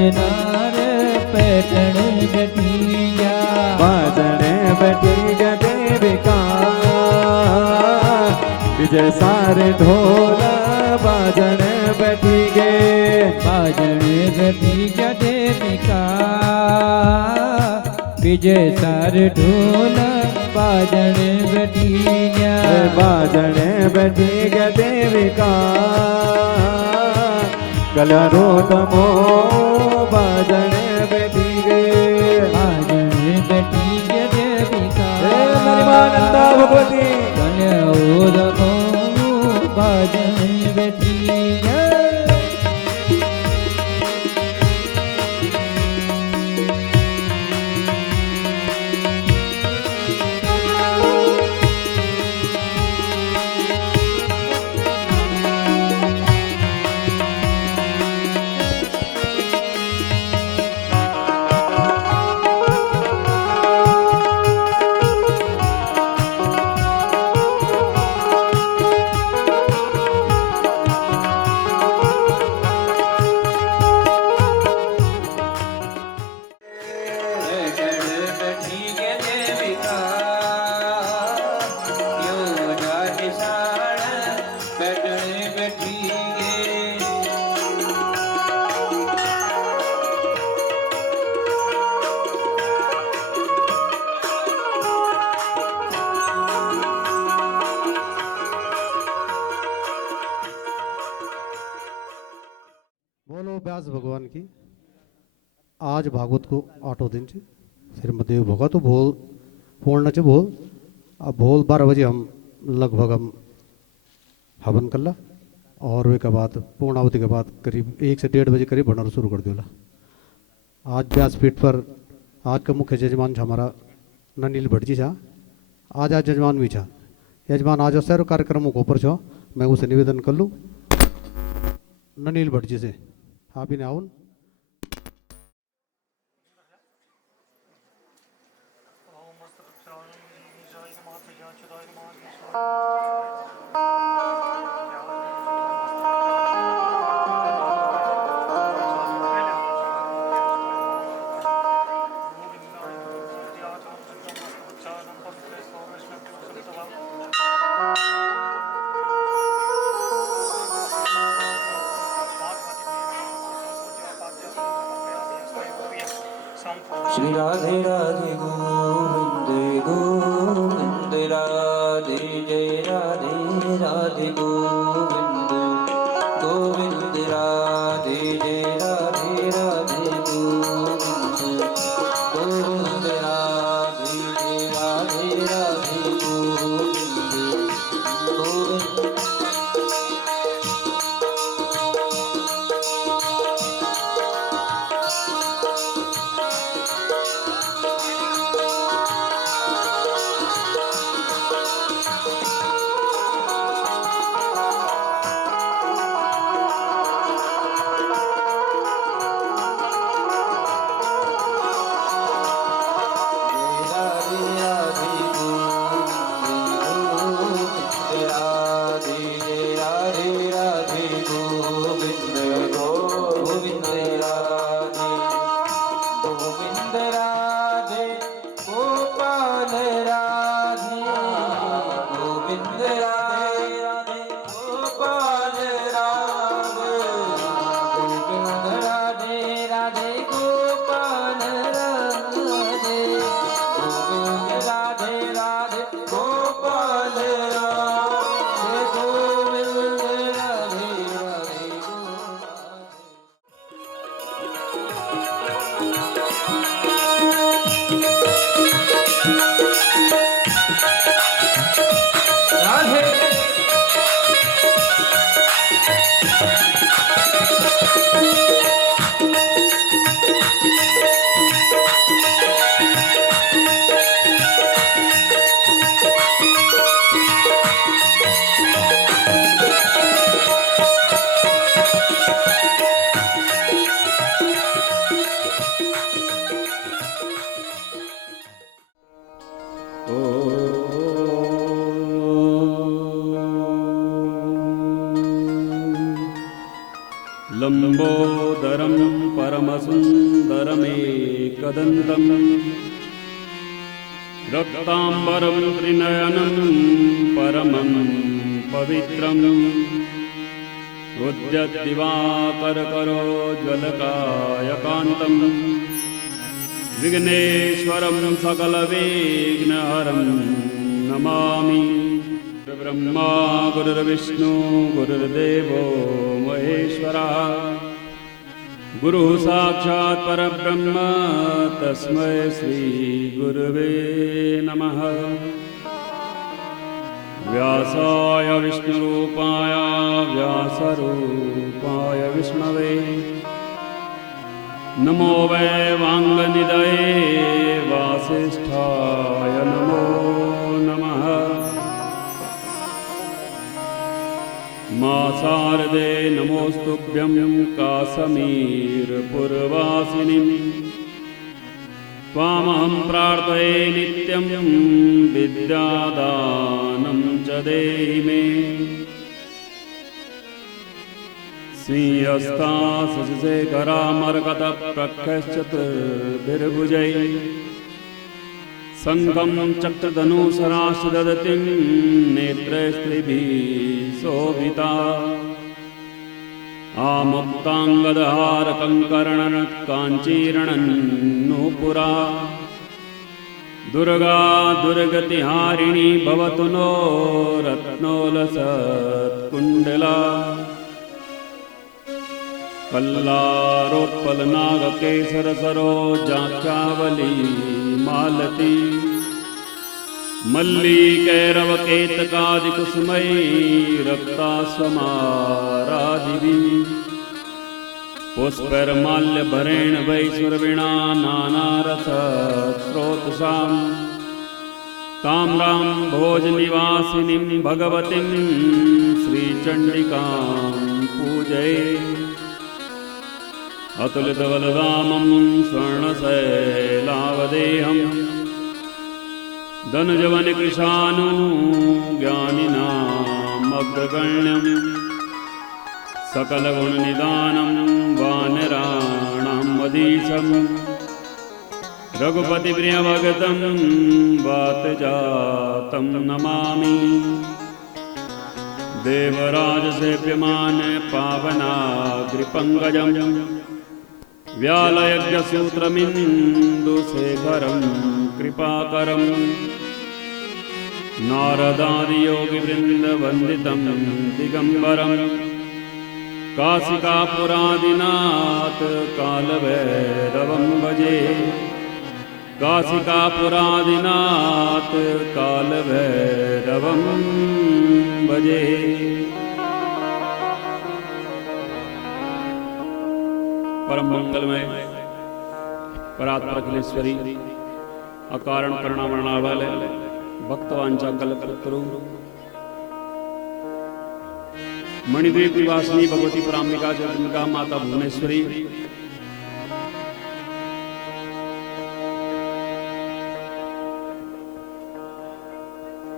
बाजनार पैठण बैठिया, बाजण बैठिया देविका विजय सारे ढोल बाजण बैठी गे, बाजण बैठिया देविका विजय सार ढोल बाजण बैठिया, बाजण बैठिया देविका कलरो तमो बाजण बैठी गे, बाजण बैठिया देविका नंदा भगवती कलरो बाजण बैठिया। बोलो व्यास भगवान की। आज भागवत को 8 दिन से श्रीमदेव भोगा तो भोल पूर्ण चे भोल अब भोल 12 बजे हम लगभग हम हवन कर ला और वे के बाद पूर्णावधि के बाद करीब 1 से 1.5 बजे करीब भंडारा शुरू कर दिया। आज व्यासपीठ पर आज का मुख्य जजमान हमारा ननील भट्ट जी छा, आज जजमान भी छा, यजमान आज सारे कार्यक्रमों को ऊपर छो, मैं उसे निवेदन कर लूँ ननील भट्ट जी से, आप इन्हें आउन। श्री राधे राधे गोविंद गोविंद राधे जय राधे राधे गोविंद गोविंद राधे जय राधे राधे गोविंद गोविंद राधे जय राधे राधे गोविंद गोविंद। लंबोदरं परमसुन्दरमेकदन्तं रक्ताम्बरं त्रिनयनं परमं पवित्रम् उद्यद्दिवाकरकरोज्ज्वलकायकान्तं विघ्नेश्वरं सकलविघ्नहरं नमामि। ब्रह्मा गुरुर्विष्णु गुरुर्देवो महेश्वरः गुरुः साक्षात् परब्रह्म तस्मै श्री गुरुवे नमः। व्यासाय विष्णुरूपाय व्यासरूपाय विष्णवे नमो वै वाङ्गनिधये वासिष्ठाय नमो नमः। मा शारदे नमोस्तुभ्यं काश्मीरपुरवासिनीं त्वामहं प्रार्थये नित्यं विद्यादानं च देहि मे। श्रीहस्ता शशिशेखरामरकतप्रख्यश्चतुर्भिर्भुजैः शङ्खं चक्रधनुशराश्च ददतिं नेत्रैस्त्रिभिः शोभिता। आमुक्ताङ्गदहारकङ्करणकाञ्चीर्णन्नूपुरा दुर्गा दुर्गतिहारिणी भवतु नो रत्नोलसत्कुण्डला। कल्लारोत्पलनागकेसरसरोजाख्यावली मालती मल्लीकैरवकेतकादिकुसुमैः रक्तास्वमारादिभिः पुष्पैर्माल्यभरेण वैश्वर्विणा नानारसस्रोतसां ताम्रां भोजनिवासिनीं भगवतीं श्रीचण्डिकां पूजये। अतुलितबलरामं स्वर्णशैलावदेहं धनुजवनकृशानुज्ञानिनामग्रगण्यं सकलगुणनिदानं वानराणां वधीशं रघुपतिप्रियभगतं वातजातं नमामि। देवराजसेव्यमान पावनाग्रिपङ्कजं व्यालयज्ञसूत्रमिन्दुशेखरं कृपाकरं नारदादियोगिवृन्दवन्दितं दिगम्बरं काशिकापुरादिनाथ कालभैरवं भजे। काशिकापुरादिनाथ कालभैरवं भजे। परम मंगलमय परात्परखिलेश्वरी अकारण करुणा वर्णावल भक्तवांचा कल्पतरु मणिद्वीप निवासिनी भगवती पराम्बिका जगदम्बिका माता भुवनेश्वरी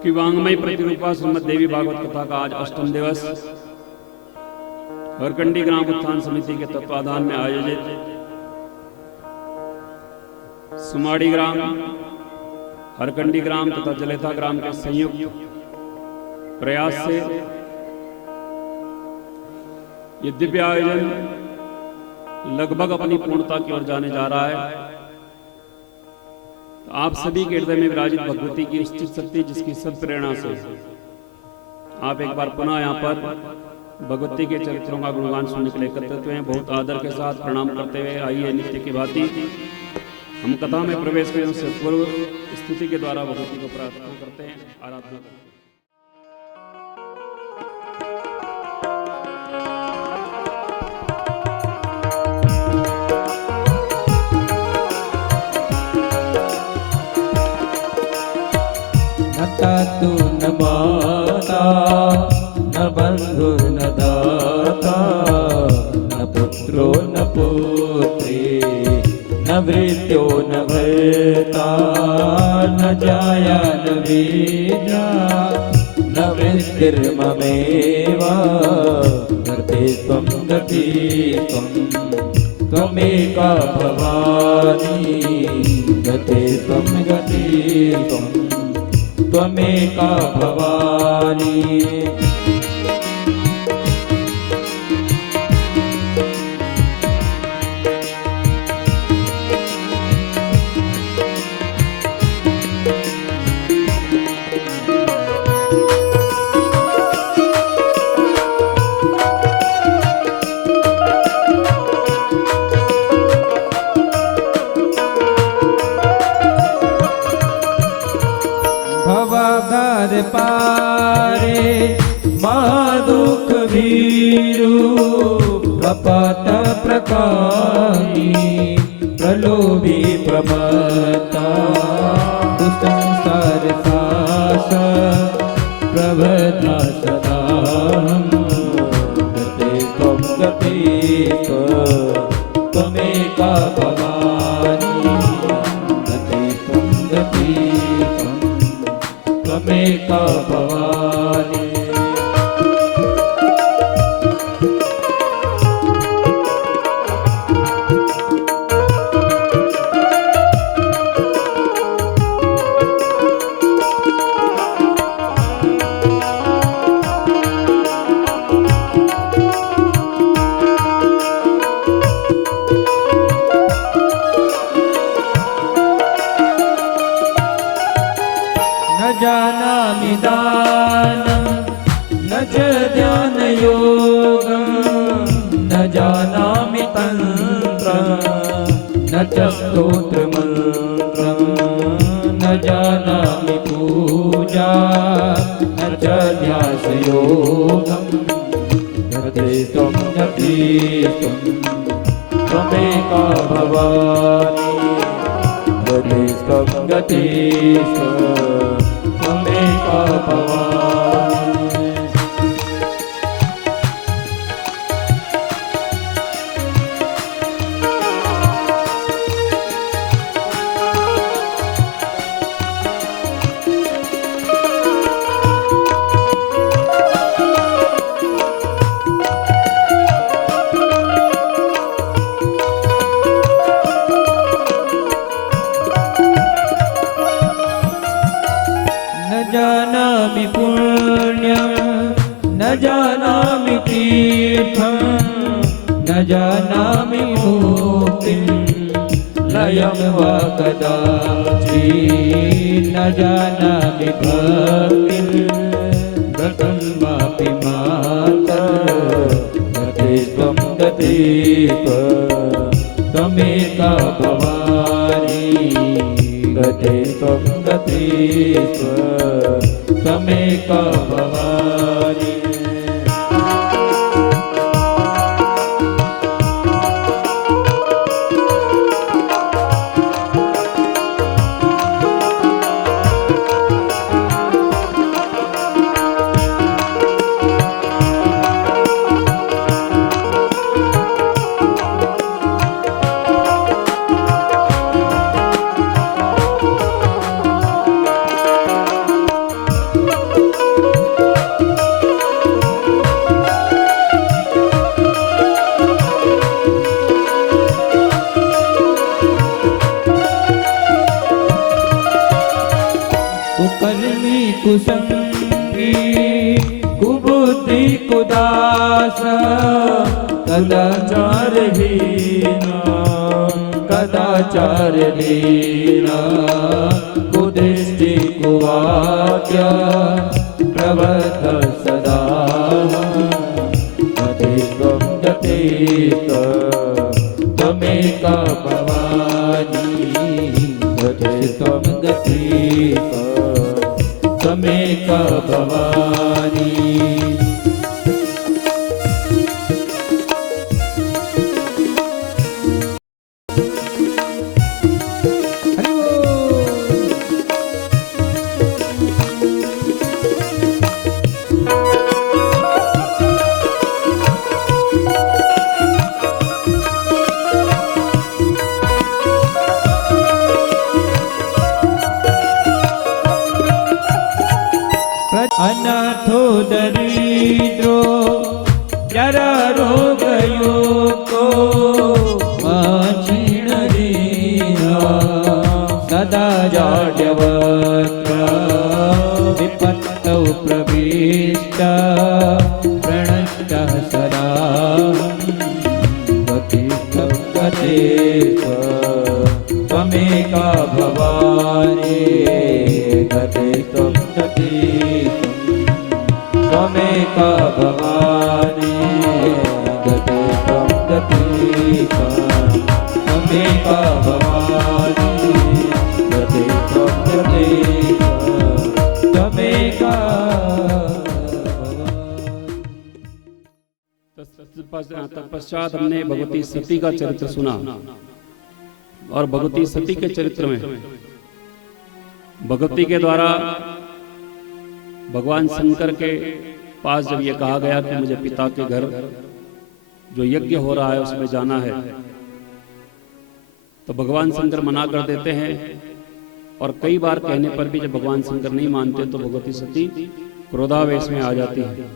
की वांग्मय प्रतिरूपा श्रीमद देवी भागवत कथा का आज अष्टम दिवस हरकंडी ग्राम उत्थान समिति के तत्वाधान में आयोजित सुमाड़ी ग्राम हरकंडी ग्राम तथा जलेथा ग्राम के संयुक्त प्रयास से ये दिव्य आयोजन लगभग अपनी पूर्णता की ओर जाने जा रहा है। तो आप सभी के हृदय में विराजित भगवती की उचित शक्ति जिसकी सब प्रेरणा से आप एक बार पुनः यहाँ पर भगवती के चरित्रों का गुणगान सुनने के लिए एकत्रित हुए हैं। बहुत आदर के साथ प्रणाम करते हुए आइए नित्य की भांति हम कथा में प्रवेश करें। उससे पूर्व स्तुति के द्वारा भगवती को प्रार्थना करते हैं, आराधना करते हैं। तू न माता न बंधुर्न दाता न पुत्रो न पुत्री न वृत्यो न भर्ता न जाया न वीर्या न वृत्तिर्ममेव गर्भे त्वं गतिर्भवेत्। गति त्वमेका भवानी गते त्वं गति त्वमेका भवानी भवभर पारे दुख भीरु प्रपत प्रकारी प्रलोभी प्रमता दुसंसार सास प्रभता सदा गते त्वं गते त्वमेका भवानी गते त्वं गते त्वमेका भवानी न जानामि दानं न च ध्यानयोगं न जानामि तन्त्रं न च स्तोत्रमन्त्रं न जानामि पूजा न च ध्यासयोगं गते त्वं गते त्वमेका भवानी गते त्वं गते त्वमेका भवानी न जानामि पुण्यं न जानामि तीर्थं न जानामि मुक्तिं लयं वा कदाचित् न जानामि भक्तिं गतं वापि माता गते त्वं गते त्वमेका भवानी गते त्वं गते त्वमेका भवानी कुकर्मी कुसंगी कुबुद्धि कुदास कदाचारहीना कदाचारलीना कुदृष्टि कुवाक्य प्रवद सदा गते त्वं गते त्वमेका भवानी गते त्वं गते त्वमेका भवानी अनाथो दरिद्रो जरा रोगयो का भवानी गति त्वं गतिका त्वमेका भवानी गति त्वं गतिका त्वमेका तत्पश्चात हमने भगवती सती का चरित्र सुना और भगवती सती के चरित्र में भगवती के द्वारा भगवान शंकर के पास जब ये कहा गया कि मुझे पिता के घर जो यज्ञ हो रहा है उसमें जाना है, तो भगवान शंकर मना कर देते हैं। और कई बार कहने पर भी जब भगवान शंकर नहीं मानते तो भगवती सती क्रोधावेश में आ जाती है।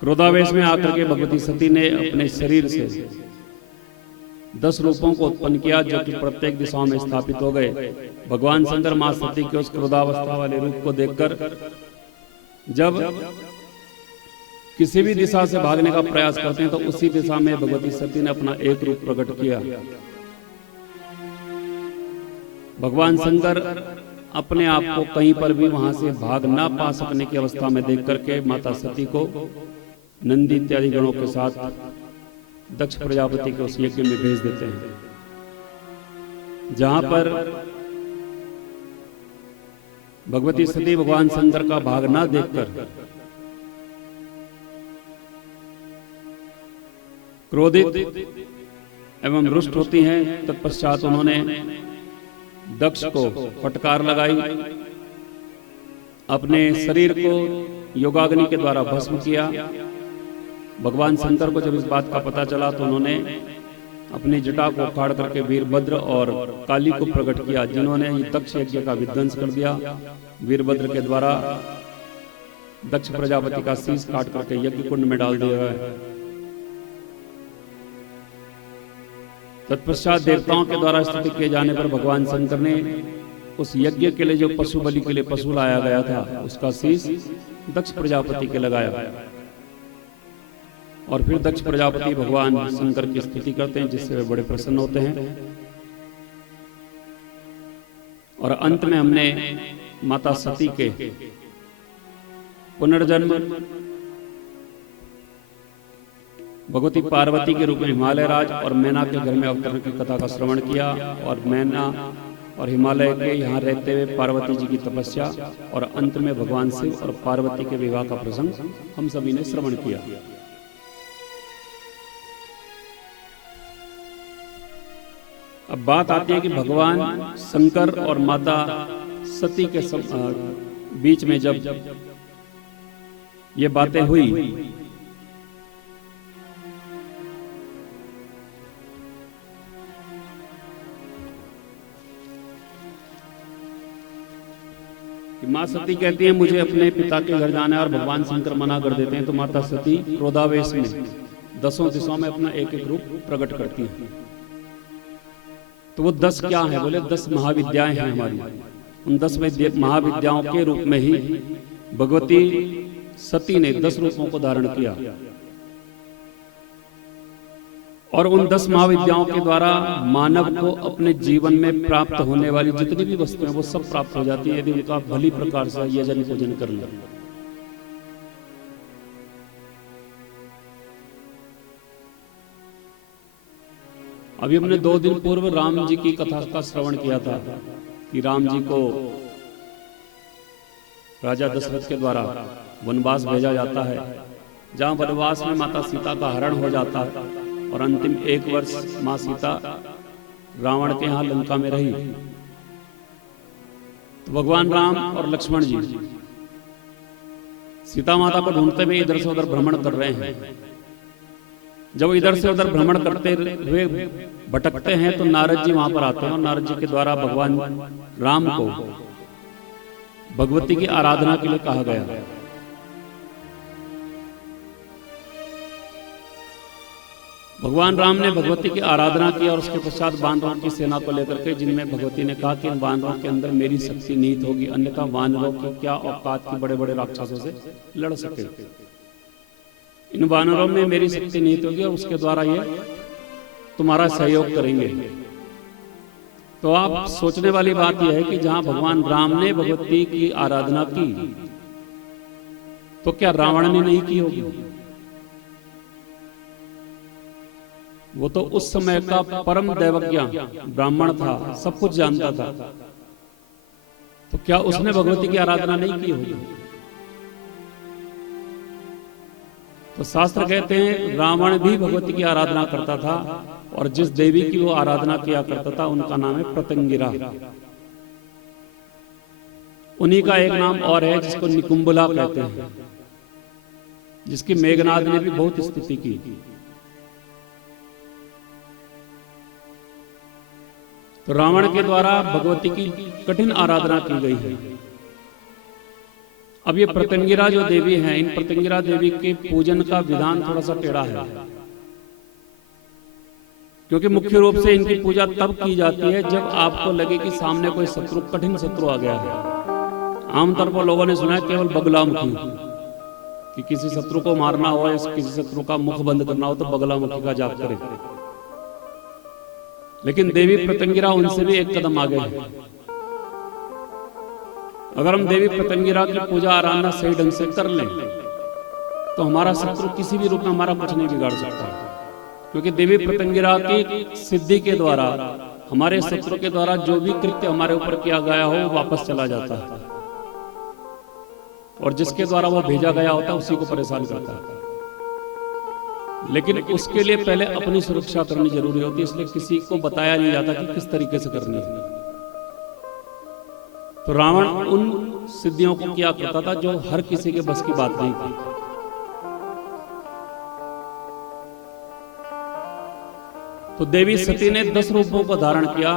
क्रोधावेश में आकर के भगवती सती ने अपने शरीर से 10 रूपों को उत्पन्न किया जो कि प्रत्येक दिशाओं में स्थापित हो गए। भगवान शंकर मां सती के उस क्रोधावस्था वाले रूप को देखकर जब किसी भी दिशा से भागने का प्रयास करते हैं तो उसी दिशा में भगवती सती ने अपना एक रूप प्रकट किया। भगवान शंकर अपने आप को कहीं पर भी वहां से भाग ना पा सकने की अवस्था में देख करके माता सती को नंदी इत्यादि गणों के साथ दक्ष प्रजापति के उस यज्ञ में भेज देते हैं, जहां पर भगवती सती भगवान शंकर का भाग ना देखकर क्रोधित एवं रुष्ट होती हैं। तत्पश्चात उन्होंने दक्ष को फटकार लगाई, अपने शरीर को योगाग्नि के द्वारा भस्म किया। भगवान शंकर को जब इस बात का पता चला तो उन्होंने अपनी जटा को उखाड़ करके वीरभद्र और काली को प्रकट किया, जिन्होंने दक्ष यज्ञ का विध्वंस कर दिया। वीरभद्र के द्वारा दक्ष प्रजापति का शीश काट करके यज्ञ कुंड में डाल दिया है। तत्पश्चात देवताओं के द्वारा स्तुति किए जाने पर भगवान शंकर ने उस यज्ञ के लिए जो पशु बलि के लिए पशु लाया गया था उसका शीश दक्ष प्रजापति के लगाया। और फिर दक्ष प्रजापति भगवान शंकर की स्तुति करते हैं, जिससे वे बड़े प्रसन्न होते हैं। और अंत में हमने माता सती के पुनर्जन्म भगवती पार्वती के रूप में हिमालय राज और मैना के घर में अवतरण की कथा का श्रवण किया। और मैना और हिमालय के यहाँ रहते हुए पार्वती जी की तपस्या और अंत में भगवान शिव और पार्वती के विवाह का प्रसंग हम सभी ने श्रवण किया। अब बात आती है कि भगवान शंकर और माता सती के बीच में जब ये बातें हुई कि मां सती कहती है मुझे अपने पिता के घर जाना है और भगवान शंकर मना कर देते हैं, तो माता सती क्रोधावेश में 10 दिशाओं में अपना एक एक रूप प्रकट करती है। तो वो 10 क्या है? बोले 10 महाविद्याएं हैं हमारी। उन 10 महाविद्याओं के रूप में ही भगवती सती ने 10 रूपों को धारण किया। और उन 10 महाविद्याओं के द्वारा मानव को अपने जीवन में प्राप्त होने वाली जितनी भी वस्तुएं वो सब प्राप्त हो जाती है, यदि उनका भली प्रकार से यजन पूजन कर ले। अभी हमने 2 दिन पूर्व राम जी की कथा का श्रवण किया था कि राम जी को राजा दशरथ के द्वारा वनवास भेजा जाता है, जहां वनवास में माता सीता का हरण हो जाता है और अंतिम 1 वर्ष मां सीता रावण के यहां लंका में रही। तो भगवान राम और लक्ष्मण जी सीता माता को ढूंढते हुए इधर से उधर भ्रमण कर रहे हैं। जब इधर से उधर भ्रमण करते हुए भटकते हैं तो नारद जी वहां पर आते हैं और नारद जी के द्वारा भगवान राम को भगवती की आराधना के लिए कहा गया। भगवान राम ने भगवती की आराधना की और उसके पश्चात वानरों की सेना को लेकर के, जिनमें भगवती ने कहा कि इन वानरों के अंदर मेरी शक्ति निहित होगी, अन्यथा वानरों की क्या औकात की बड़े बड़े राक्षसों से लड़ सके। इन वानरों में मेरी शक्ति निहित होगी और उसके द्वारा ये तुम्हारा सहयोग करेंगे। तो आप सोचने वाली बात यह है कि जहां भगवान राम ने भगवती की आराधना की तो क्या रावण ने नहीं की होगी? वो तो उस समय का परम दैवज्ञ ब्राह्मण था, सब कुछ जानता था, तो क्या उसने भगवती की आराधना नहीं की होगी? तो शास्त्र कहते हैं रावण भी भगवती की आराधना करता था, और जिस देवी की वो आराधना किया करता था उनका नाम है प्रत्यंगिरा। उन्हीं का एक नाम और है जिसको निकुंबला कहते हैं, जिसकी मेघनाद ने भी बहुत स्तुति की। तो रावण के द्वारा भगवती की कठिन आराधना की गई है। अब ये प्रत्यंगिरा जो देवी हैं, इन प्रत्यंगिरा देवी के पूजन का विधान थोड़ा सा टेढ़ा है, क्योंकि मुख्य रूप से इनकी पूजा तब की जाती है जब आपको लगे कि सामने कोई शत्रु, कठिन शत्रु आ गया है। आमतौर पर लोगों ने सुना है केवल बगलामुखी, कि किसी शत्रु को मारना हो या किसी शत्रु का मुख बंद करना हो तो बगलामुखी का जाप करें, लेकिन देवी प्रत्यंगिरा उनसे भी एक कदम आगे है। अगर हम देवी प्रत्यंगिरा की पूजा आराधना सही ढंग से कर लें तो हमारा शत्रु किसी भी रूप में हमारा कुछ नहीं बिगाड़ सकता, क्योंकि देवी प्रत्यंगिरा की सिद्धि के द्वारा हमारे शत्रु के द्वारा जो भी कृत्य हमारे ऊपर किया गया हो वो वापस चला जाता है, और जिसके द्वारा वो भेजा गया होता है उसी को परेशान करता है। लेकिन उसके लिए पहले अपनी सुरक्षा करनी जरूरी होती है, इसलिए किसी को बताया नहीं जाता कि किस तरीके से करनी है। तो रावण उन सिद्धियों को किया करता था जो हर किसी के बस की बात नहीं थी। तो देवी सती ने 10 रूपों को धारण किया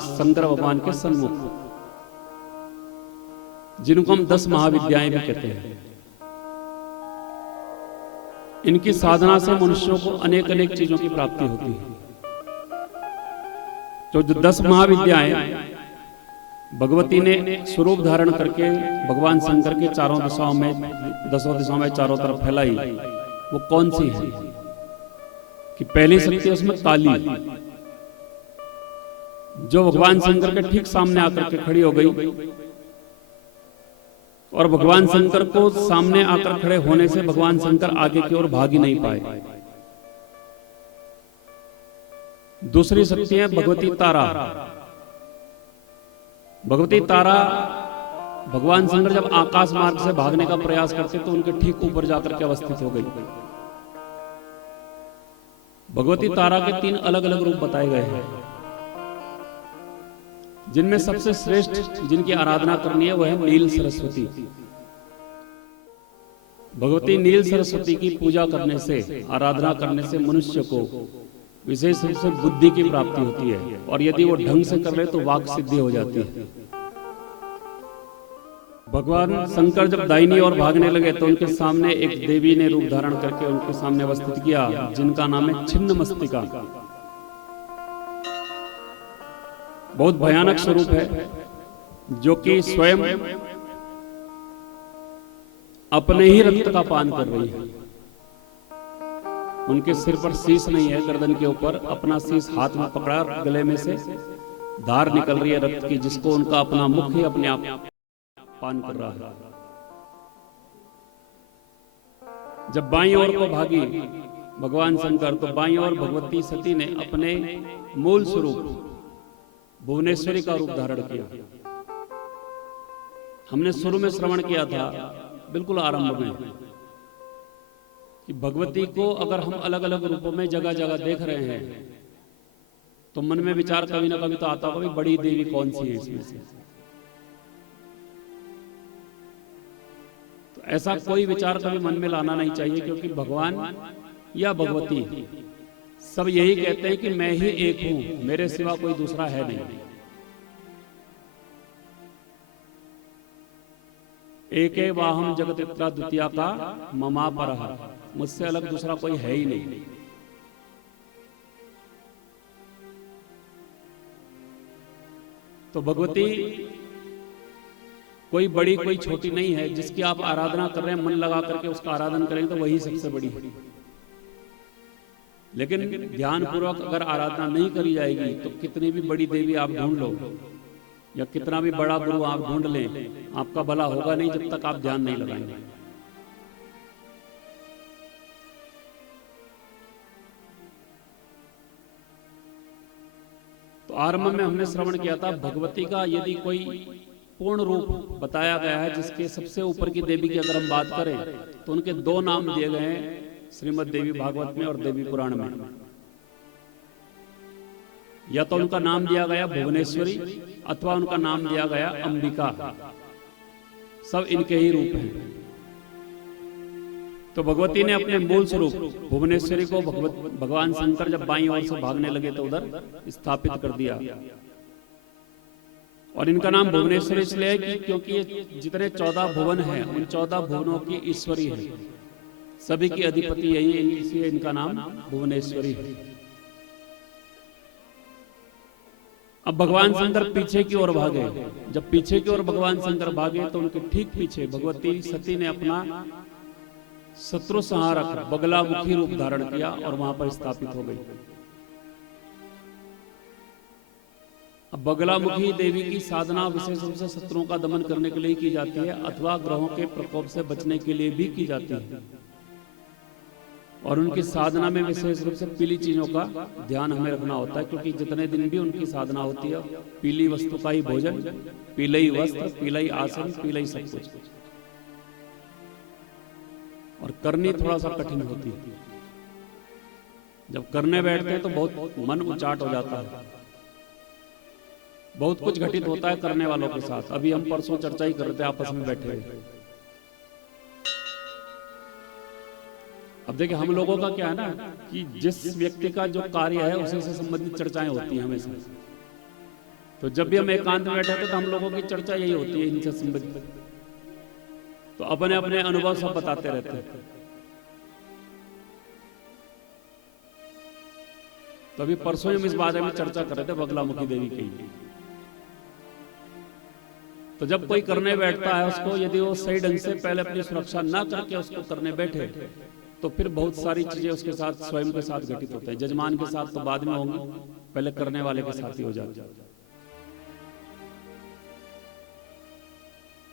शंकर भगवान के सन्मुख, जिनको हम 10 महाविद्याएं भी कहते हैं। इनकी साधना से मनुष्यों को अनेक अनेक चीजों की प्राप्ति होती है। तो जो 10 महाविद्याएं भगवती ने स्वरूप धारण करके भगवान शंकर के चारों दिशाओं में, 10 दिशाओं में चारों तरफ फैलाई, वो कौन सी है? कि पहली शक्ति उसमें काली, जो भगवान शंकर के ठीक सामने आकर के खड़ी हो गई, और भगवान शंकर को सामने आकर खड़े होने से भगवान शंकर आगे की ओर भाग ही नहीं पाए। दूसरी शक्ति है भगवती तारा। भगवती तारा भगवान शंकर जब आकाश मार्ग से भागने का प्रयास करते तो उनके ठीक ऊपर जाकर के अवस्थित हो गई। भगवती तारा के 3 अलग अलग रूप बताए गए हैं, जिनमें सबसे श्रेष्ठ जिनकी आराधना करनी है वह है नील सरस्वती। भगवती नील सरस्वती की पूजा करने से, आराधना करने से मनुष्य को विशेष रूप से बुद्धि की प्राप्ति होती है, और यदि वो ढंग से कर ले तो वाक सिद्धि हो जाती है। भगवान शंकर जब दाहिनी ओर भागने लगे तो उनके सामने एक देवी ने रूप धारण करके उनके सामने अवस्थित किया, जिनका नाम है छिन्न मस्तिका। बहुत भयानक स्वरूप है, जो कि स्वयं अपने ही रक्त का पान कर रही है। उनके सिर पर शीश नहीं है, गर्दन के ऊपर अपना शीश हाथ में पकड़ा, गले में से धार निकल रही है रक्त की, जिसको उनका अपना मुख ही अपने आप पान कर रहा है। जब बाईं ओर को भागी भगवान शंकर, तो बाईं ओर भगवती सती ने अपने मूल स्वरूप भुवनेश्वरी का रूप धारण किया। हमने शुरू में श्रवण किया था, बिल्कुल आरंभ में, कि भगवती को अगर हम अलग अलग रूपों में जगह जगह देख रहे हैं तो मन में विचार कभी ना कभी तो आता होगा, बड़ी देवी कौन सी है इसमें से। तो ऐसा कोई विचार कभी मन में लाना नहीं चाहिए, क्योंकि भगवान या भगवती सब यही कहते हैं कि मैं ही एक हूं, मेरे सिवा कोई दूसरा है नहीं। एके वाहम जगतित्रा द्वितीया का ममा परहा, मुझसे अलग दूसरा कोई है ही नहीं। तो भगवती कोई बड़ी कोई छोटी नहीं है, जिसकी आप आराधना कर रहे हैं, मन लगा करके उसका आराधन करेंगे तो वही सबसे बड़ी है। लेकिन ध्यान पूर्वक अगर आराधना नहीं करी जाएगी तो कितनी भी बड़ी देवी आप ढूंढ लो या कितना भी बड़ा गुरु आप ढूंढ लें, आपका भला होगा नहीं जब तक आप ध्यान नहीं लगाएंगे। आरंभ में हमने श्रवण किया था, भगवती का यदि कोई पूर्ण रूप बताया गया है, जिसके सबसे ऊपर की देवी की अगर हम बात करें तो उनके दो नाम दिए गए हैं श्रीमद् देवी भागवत में और देवी पुराण में। या तो उनका नाम दिया गया भुवनेश्वरी अथवा उनका नाम दिया गया अंबिका, सब इनके ही रूप हैं। तो भगवती ने अपने मूल स्वरूप भुवनेश्वरी को भगवान शंकर जब बाईं ओर से भागने लगे तो उधर स्थापित कर दिया। और इनका नाम भुवनेश्वरी इसलिए है कि क्योंकि ये जितने 14 भुवन हैं उन 14 भुवनों की ईश्वरी है, सभी की अधिपति यही है, इसलिए इनका नाम भुवनेश्वरी है। अब भगवान शंकर पीछे की ओर भागे। जब पीछे की ओर भगवान शंकर भागे तो उनके ठीक पीछे भगवती सती ने अपना शत्रु संहारक बगलामुखी रूप धारण किया और वहां पर स्थापित हो गई। अब बगलामुखी देवी की साधना विशेष रूप से शत्रुओं का दमन करने के लिए की जाती है अथवा ग्रहों के प्रकोप से बचने के लिए भी की जाती है। और उनकी साधना में विशेष रूप से पीली चीजों का ध्यान हमें रखना होता है, क्योंकि जितने दिन भी उनकी साधना होती है पीली वस्तु का ही भोजन, पीले ही वस्त्र, पीला ही आसन, पीला ही सब कुछ। और करनी थोड़ा सा कठिन होती है। जब करने बैठते हैं तो बहुत मन उचाट हो जाता है, बहुत कुछ घटित होता है करने वालों के साथ। अभी हम परसों चर्चा ही कर रहे थे आपस में बैठे हुए। अब देखिए हम लोगों का क्या है ना कि जिस व्यक्ति का जो कार्य है उसी से संबंधित चर्चाएं होती हैं हमेशा। तो जब भी हम एकांत में बैठे थे तो हम लोगों की चर्चा यही होती है इनसे संबंधित। तो अपने अपने अनुभव सब बताते रहते हैं। तो अभी परसों हम इस बारे में चर्चा कर रहे थे बगलामुखी देवी की। तो जब कोई करने बैठता है उसको यदि वो सही ढंग से पहले अपनी सुरक्षा ना करके उसको करने बैठे तो फिर बहुत सारी चीजें उसके साथ स्वयं के साथ घटित होते हैं। जजमान के साथ तो बाद में होंगी, पहले करने वाले के साथ ही हो जाते हैं।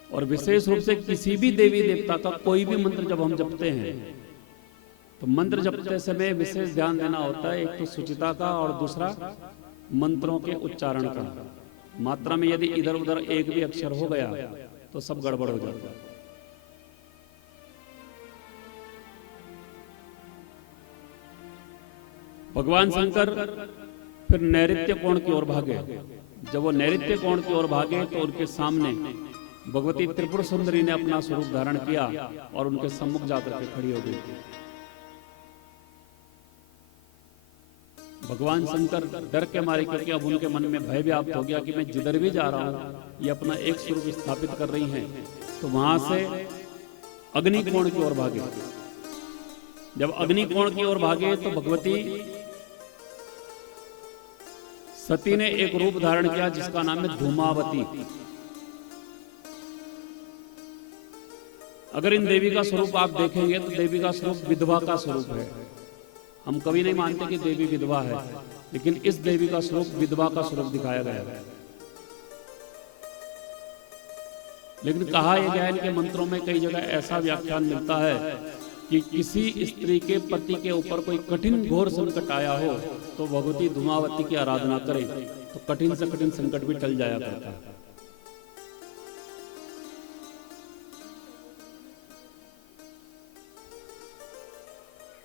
और विशेष रूप से किसी भी देवी देवता का कोई भी मंत्र जब हम जपते हैं तो मंत्र जपते समय विशेष ध्यान देना होता है, एक तो सुचिता का और दूसरा मंत्रों के उच्चारण का। मात्रा में यदि इधर उधर एक भी अक्षर हो गया तो सब गड़बड़ हो जाता है। भगवान शंकर फिर नैऋत्य कोण की ओर भागे। जब वो नैऋत्य कोण की ओर भागे तो उनके सामने भगवती त्रिपुर सुंदरी ने अपना स्वरूप धारण किया और उनके सम्मुख जाकर के खड़ी हो गई। भगवान शंकर डर के मारे, क्योंकि अब उनके मन में भय व्याप्त हो गया कि मैं जिधर भी जा रहा हूं ये अपना एक स्वरूप स्थापित कर रही हैं, तो वहां से अग्नि कोण की ओर भागे। जब अग्नि कोण की ओर भागे तो भगवती सती ने एक रूप धारण किया जिसका नाम है धूमावती। अगर इन देवी का स्वरूप आप देखेंगे तो देवी का स्वरूप विधवा का स्वरूप है। हम कभी नहीं मानते कि देवी विधवा है, लेकिन इस देवी का स्वरूप विधवा का स्वरूप दिखाया गया है। लेकिन कहा यह गया इनके मंत्रों में कई जगह ऐसा व्याख्यान मिलता है कि किसी स्त्री के पति के ऊपर कोई कठिन घोर संकट आया हो तो भगवती धूमावती की आराधना करे तो कठिन से कठिन संकट भी टल जाया करता है।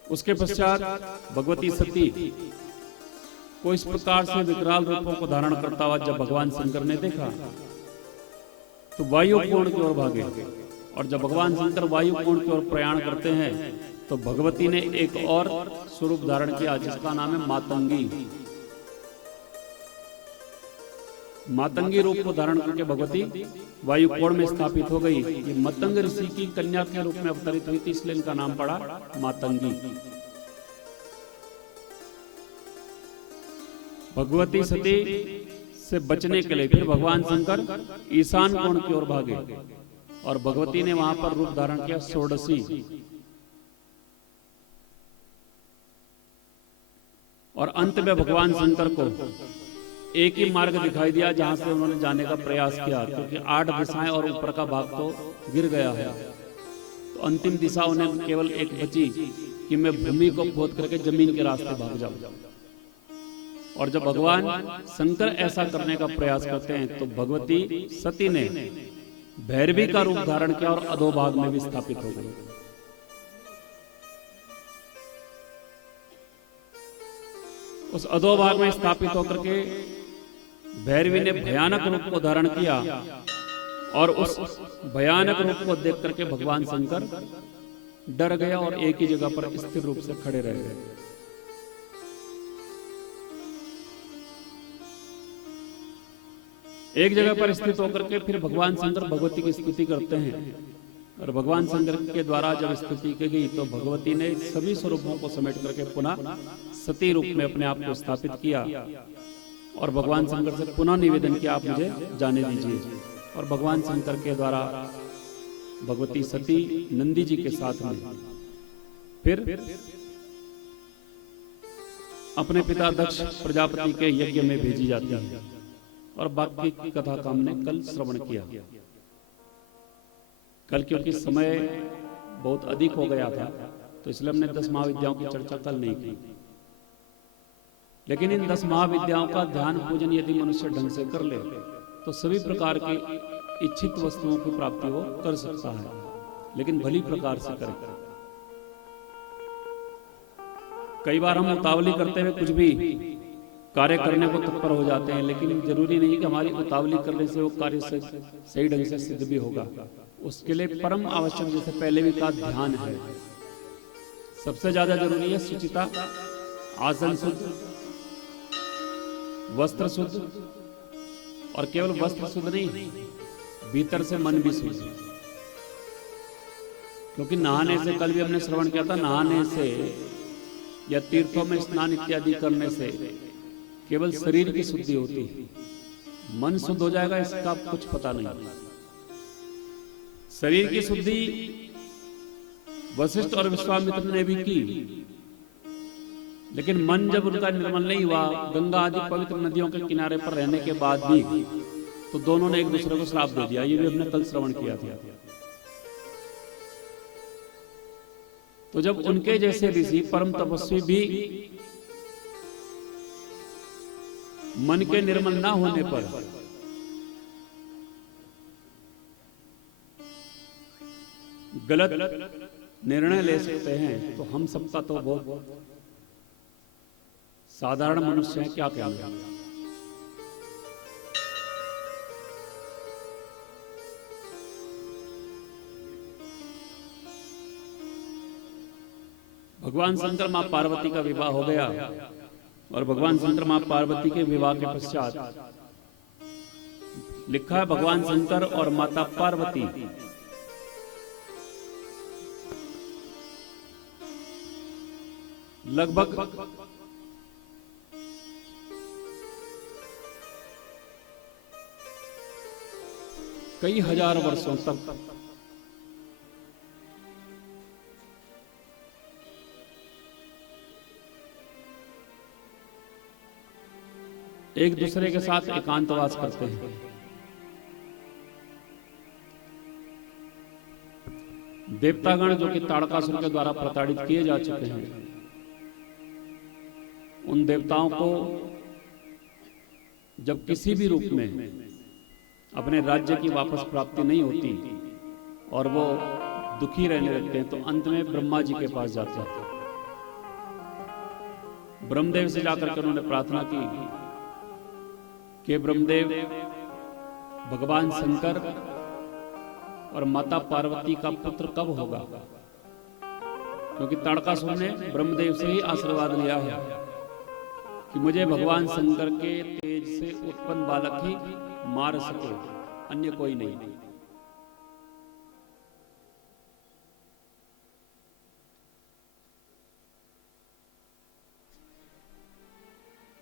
उसके पश्चात भगवती सती को इस प्रकार से विकराल रूपों को धारण करता हुआ जब भगवान शंकर ने देखा तो वायु कोण की ओर भागे। और जब भगवान शंकर वायु कोण की ओर प्रयाण करते हैं तो भगवती ने एक और स्वरूप धारण किया जिसका नाम है मातंगी। मातंगी रूप को धारण करके भगवती वायु कोण में स्थापित हो गई। ये मतंग ऋषि की कन्या के रूप में अवतरित हुई थी, इसलिए इनका नाम पड़ा मातंगी। भगवती सती से बचने के लिए फिर भगवान शंकर ईशान कोण की ओर भागे और भगवती ने वहां पर रूप धारण किया षोडशी। और अंत में भगवान शंकर को एक ही मार्ग दिखाई दिया जहां से उन्होंने जाने का प्रयास किया, क्योंकि 8 दिशाएं और ऊपर का भाग तो गिर गया है। तो अंतिम दिशा उन्हें केवल एक बची कि मैं भूमि को खोद करके जमीन के रास्ते भाग जाऊं। और जब भगवान शंकर ऐसा करने का प्रयास करते हैं तो भगवती सती ने भैरवी का रूप धारण किया और अधोभाग में भी स्थापित हो गई। उस अधोभाग में स्थापित होकर के भैरवी ने भयानक रूप को धारण किया और उस भयानक रूप को देख करके भगवान शंकर डर गया और एक ही जगह पर स्थिर रूप से खड़े रह गए। एक जगह पर स्थित होकर के फिर भगवान शंकर भगवती की स्तुति करते हैं और भगवान शंकर के द्वारा जब स्तुति की गई तो भगवती ने सभी स्वरूपों को समेट करके पुनः सती रूप में अपने आप को स्थापित किया और भगवान शंकर से पुनः निवेदन किया, आप मुझे जाने दीजिए। और भगवान शंकर के द्वारा भगवती सती नंदी जी के साथ में फिर अपने पिता दक्ष प्रजापति के यज्ञ में भेजी जाती है और बाकी की कथा का हमने कल श्रवण किया। कल क्योंकि समय बहुत अधिक हो गया था तो इसलिए हमने 10 महाविद्याओं की चर्चा कल नहीं की, लेकिन इन 10 महाविद्याओं का ध्यान पूजन यदि मनुष्य ढंग से कर ले तो सभी प्रकार की इच्छित वस्तुओं की प्राप्ति वो कर सकता है, लेकिन भली प्रकार से करे। कई बार हम उतावली करते हुए कुछ भी कार्य करने को तत्पर हो जाते हैं, लेकिन जरूरी नहीं कि हमारी उतावली करने से वो कार्य से सही ढंग से सिद्ध भी होगा। उसके लिए परम आवश्यक, जैसे पहले भी कहा, ध्यान है। सबसे ज्यादा जरूरी है सुचिता, आसन शुद्ध, वस्त्र शुद्ध, और केवल वस्त्र शुद्ध नहीं, भीतर से मन भी शुद्ध। क्योंकि नहाने से, कल भी हमने श्रवण किया था, नहाने से या तीर्थों में स्नान इत्यादि करने से केवल शरीर की शुद्धि होती है, मन शुद्ध हो जाएगा इसका कुछ पता नहीं। शरीर की शुद्धि वशिष्ठ और विश्वामित्र ने भी की, लेकिन मन जब उनका निर्मल नहीं हुआ, गंगा आदि पवित्र नदियों के किनारे पर रहने के बाद भी, तो दोनों ने एक दूसरे को श्राप दे दिया। ये भी हमने कल श्रवण किया था। तो जब उनके जैसे ऋषि परम तपस्वी भी मन के निर्मल ना होने पर गलत निर्णय ले सकते हैं, तो हम सबका तो बहुत साधारण मनुष्य हैं, क्या कहेंगे। भगवान शंकर मां पार्वती का विवाह हो गया और भगवान शंकर मां पार्वती के विवाह के पश्चात लिखा है भगवान शंकर और माता पार्वती लगभग कई हजार वर्षों तक एक दूसरे के साथ एकांतवास करते हैं। देवतागण जो कि ताड़कासुर के द्वारा प्रताड़ित किए जा चुके हैं, उन देवताओं को जब किसी भी रूप में अपने राज्य की वापस प्राप्ति नहीं होती और वो दुखी रहने लगते हैं, तो अंत में ब्रह्मा जी के पास जाते हैं। ब्रह्मदेव से जाकर के उन्होंने प्रार्थना की कि ब्रह्मदेव, भगवान शंकर और माता पार्वती का पुत्र कब होगा, क्योंकि ताड़कासुर ने ब्रह्मदेव से ही आशीर्वाद लिया है कि मुझे भगवान शंकर के तेज से उत्पन्न बालक ही मार सके, अन्य कोई नहीं।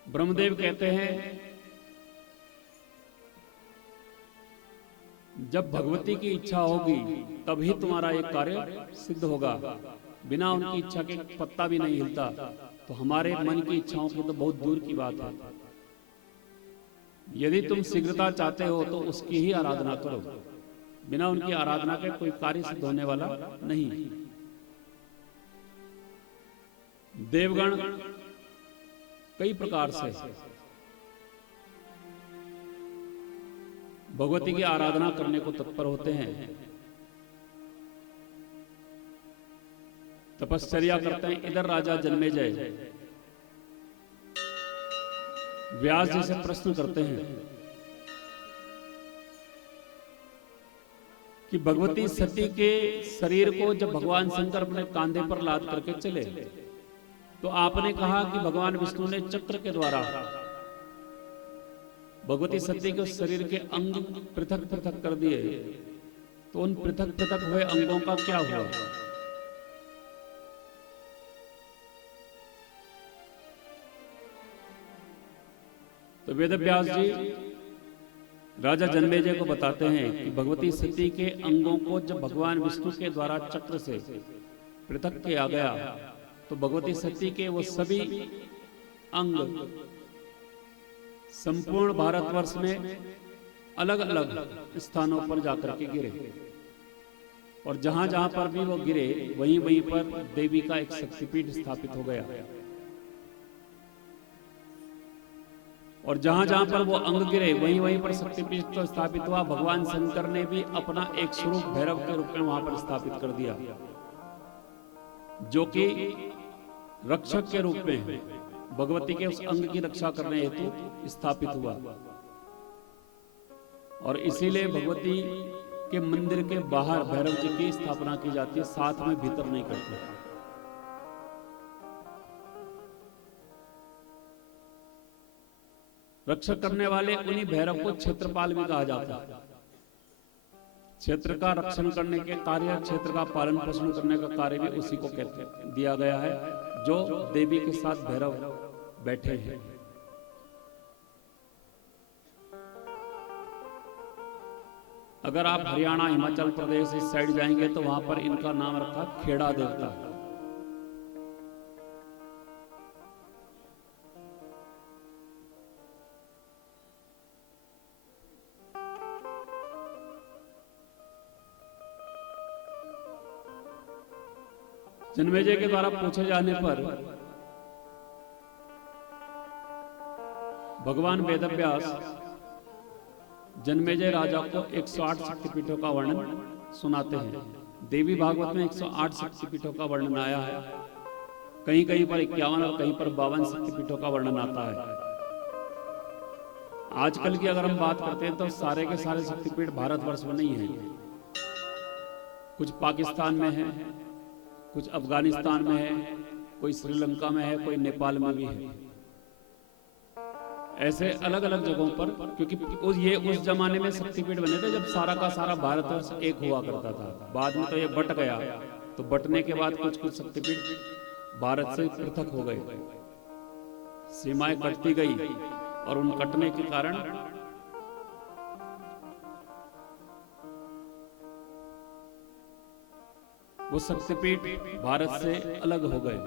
ब्रह्मदेव कहते हैं जब भगवती की इच्छा होगी तभी तुम्हारा एक कार्य सिद्ध होगा, बिना उनकी इच्छा के पत्ता भी नहीं हिलता। तो हमारे मन की इच्छाओं की तो बहुत दूर की बात है। यदि तुम शीघ्रता चाहते हो तो उसकी ही आराधना करो, बिना उनकी आराधना के कोई कार्य सिद्ध होने वाला नहीं। देवगण कई प्रकार से भगवती की आराधना करने को तत्पर होते हैं, तपश्चर्या करते हैं। इधर राजा जन्मेजय व्यास जी से प्रश्न करते हैं कि भगवती सती के शरीर को जब भगवान शंकर अपने कांधे पर लाद करके चले, तो आपने कहा कि भगवान विष्णु ने चक्र के द्वारा भगवती सती के शरीर के अंग पृथक पृथक कर दिए, तो उन पृथक पृथक हुए अंगों का क्या हुआ? तो वेदव्यास जी राजा जन्मेजय को बताते हैं कि भगवती सती के अंगों को जब भगवान विष्णु के द्वारा चक्र से पृथक किया गया, तो भगवती सती के वो सभी अंग संपूर्ण भारतवर्ष में अलग अलग स्थानों पर जाकर के गिरे, और जहां जहां पर भी वो गिरे वहीं वहीं पर देवी का एक शक्तिपीठ स्थापित हो गया, और जहां जहां पर वो अंग गिरे वहीं वहीं पर शक्तिपीठ तो स्थापित हुआ। भगवान शंकर ने भी अपना एक स्वरूप भैरव के रूप में वहां पर स्थापित कर दिया, जो कि रक्षक के रूप में भगवती के उस अंग की रक्षा करने हेतु स्थापित हुआ। और इसीलिए भगवती के मंदिर के बाहर भैरव जी की स्थापना की जाती है, साथ में भीतर नहीं करते। रक्षक करने वाले उन्हीं भैरव को क्षेत्रपाल भी कहा जाता है। क्षेत्र का रक्षण करने के कार्य, क्षेत्र का पालन पोषण करने का कार्य भी उसी को कहते दिया गया है, जो देवी के साथ भैरव बैठे हैं। अगर आप हरियाणा, हिमाचल प्रदेश इस साइड जाएंगे तो वहां पर इनका नाम रखा खेड़ा देवता। जन्मेजय के द्वारा पूछे जाने पर भगवान वेदव्यास जन्मेजय राजा को 108 शक्तिपीठों का वर्णन सुनाते हैं। देवी भागवत में 108 शक्तिपीठों का वर्णन आया है, कहीं कहीं पर 51 और कहीं पर 52 शक्तिपीठों का वर्णन आता है। आजकल की अगर हम बात करते हैं तो सारे के सारे शक्तिपीठ भारतवर्ष में नहीं है, कुछ पाकिस्तान में है, कुछ अफगानिस्तान में है, कोई श्रीलंका में है, कोई नेपाल में भी है। ऐसे अलग अलग जगहों पर, क्योंकि ये उस जमाने में शक्तिपीठ बने थे जब सारा का सारा भारतवर्ष एक हुआ करता था। बाद में तो ये बट गया, तो बटने के बाद कुछ कुछ शक्तिपीठ भारत से पृथक हो गए, सीमाएं कटती गई, और उन कटने के कारण वो शक्तिपीठ भारत से अलग हो गए।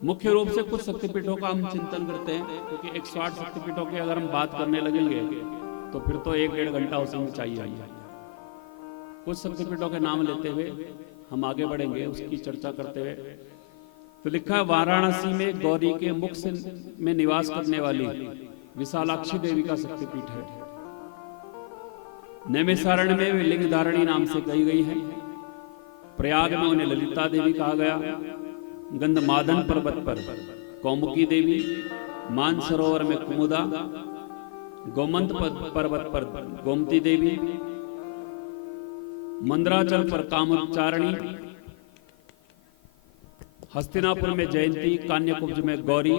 मुख्य रूप से कुछ शक्तिपीठों का हम चिंतन करते हैं, क्योंकि 108 शक्तिपीठों की अगर हम बात करने लगेंगे तो फिर तो 1-1.5 घंटा उसमें चाहिए। कुछ शक्तिपीठों के नाम लेते हुए हम आगे बढ़ेंगे, उसकी चर्चा करते हुए। तो लिखा है, वाराणसी में गौरी के मुख से में निवास करने वाली विशालाक्षी देवी का शक्तिपीठ है। नैमिषारण्य में वे लिंगधारणी नाम से कही गई है। प्रयाग में उन्हें ललिता देवी कहा गया। गंधमादन पर्वत पर कौमुकी देवी, मानसरोवर में कुमुदा, गोमंत पर्वत पर गोमती देवी, मंदराचल पर कामचारिणी, हस्तिनापुर में जयंती, कान्यकुब्ज में गौरी,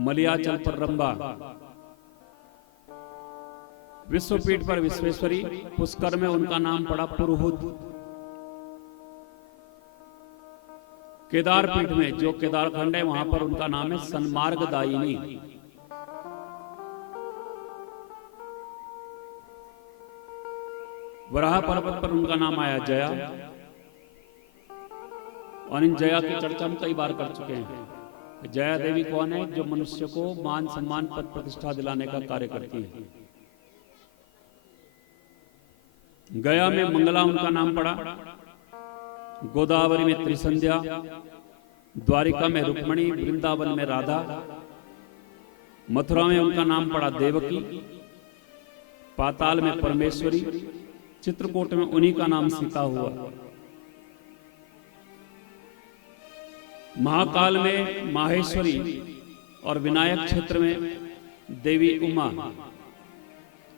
मलियाचल पर रंबा, विश्वपीठ पर विश्वेश्वरी, पुष्कर में उनका नाम पड़ा पुरुहूत, केदार पीठ में जो केदार खंड है वहां पर उनका नाम है सन्मार्गदायिनी। वराह पर्वत पर उनका नाम आया जया, और इन जया की चर्चा हम कई बार कर चुके हैं। जया देवी कौन है? जो मनुष्य को मान सम्मान पद प्रतिष्ठा दिलाने का कार्य करती है। गया में मंगला उनका नाम पड़ा। गोदावरी में त्रिसंध्या, द्वारिका में रुक्मणी, वृंदावन में राधा, मथुरा में उनका नाम पड़ा देवकी, पाताल में परमेश्वरी, चित्रकूट में उन्हीं का नाम सीता हुआ। महाकाल में माहेश्वरी और विनायक क्षेत्र में देवी उमा,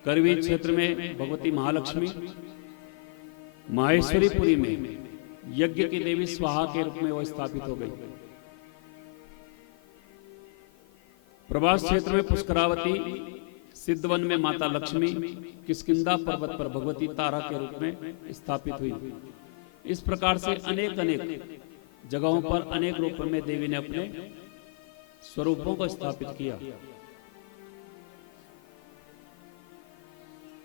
करवी क्षेत्र में भगवती महालक्ष्मी, माहेश्वरीपुरी में यज्ञ की देवी स्वाहा के रूप में वो स्थापित हो गई। प्रभास क्षेत्र में पुष्करावती, सिद्धवन में माता लक्ष्मी, किष्किंधा पर्वत पर भगवती तारा के रूप में स्थापित हुई। इस प्रकार से अनेक अनेक जगहों पर अनेक रूपों में देवी ने अपने स्वरूपों को स्थापित किया।